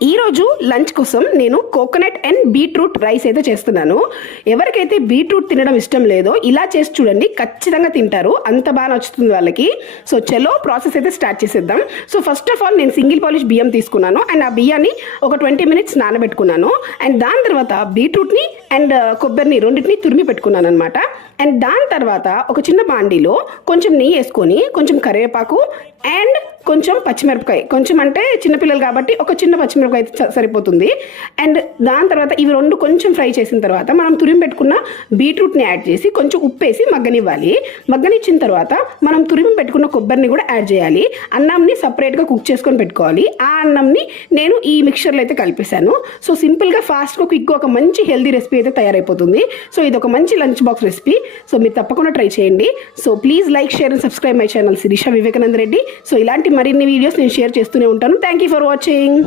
ఈరోజు లంచ్ కోసం నేను కోకోనట్ అండ్ బీట్రూట్ రైస్ అయితే చేస్తున్నాను. ఎవరికైతే బీట్రూట్ తినడం ఇష్టం లేదో ఇలా చేసి చూడండి ఖచ్చితంగా తింటారు. అంత బాగా నచ్చుతుంది వాళ్ళకి. సో చలో ప్రాసెస్ అయితే స్టార్ట్ చేసేద్దాం. సో ఫస్ట్ ఆఫ్ ఆల్ నేను సింగిల్ పాలిష్ బియ్యం తీసుకున్నాను. అండ్ ఆ బియ్యాన్ని ఒక ట్వంటీ మినిట్స్ నానబెట్టుకున్నాను. అండ్ దాని తర్వాత బీట్రూట్ని అండ్ కొబ్బరిని రెండింటిని తురిమి పెట్టుకున్నాను అనమాట అండ్ దాని తర్వాత ఒక చిన్న బాండీలో కొంచెం నెయ్యి వేసుకొని కొంచెం కరివేపాకు అండ్ కొంచెం పచ్చిమిరపకాయ. కొంచెం అంటే చిన్నపిల్లలు కాబట్టి ఒక చిన్న పచ్చిమిరపకాయ అయితే సరిపోతుంది. అండ్ దాని తర్వాత ఇవి రెండు కొంచెం ఫ్రై చేసిన తర్వాత మనం తురిమి పెట్టుకున్న బీట్రూట్ని యాడ్ చేసి కొంచెం ఉప్పేసి మగ్గనివ్వాలి. మగ్గనిచ్చిన తర్వాత మనం తురిమి పెట్టుకున్న కొబ్బరిని కూడా యాడ్ చేయాలి. అన్నంని సపరేట్గా కుక్ చేసుకొని పెట్టుకోవాలి. ఆ అన్నంని నేను ఈ మిక్చర్లో అయితే కలిపేశాను. సో సింపుల్గా ఫాస్ట్గా క్విక్గా ఒక మంచి హెల్దీ రెసిపీ అయితే తయారైపోతుంది. సో ఇది ఒక మంచి లంచ్ బాక్స్ రెసిపీ. సో మీరు తప్పకుండా ట్రై చేయండి. So please like share and subscribe my channel Sirisha Vivekananda Reddy. So ఇలాంటి మరిన్ని వీడియోస్ నేను షేర్ చేస్తూనే ఉంటాను. Thank you for watching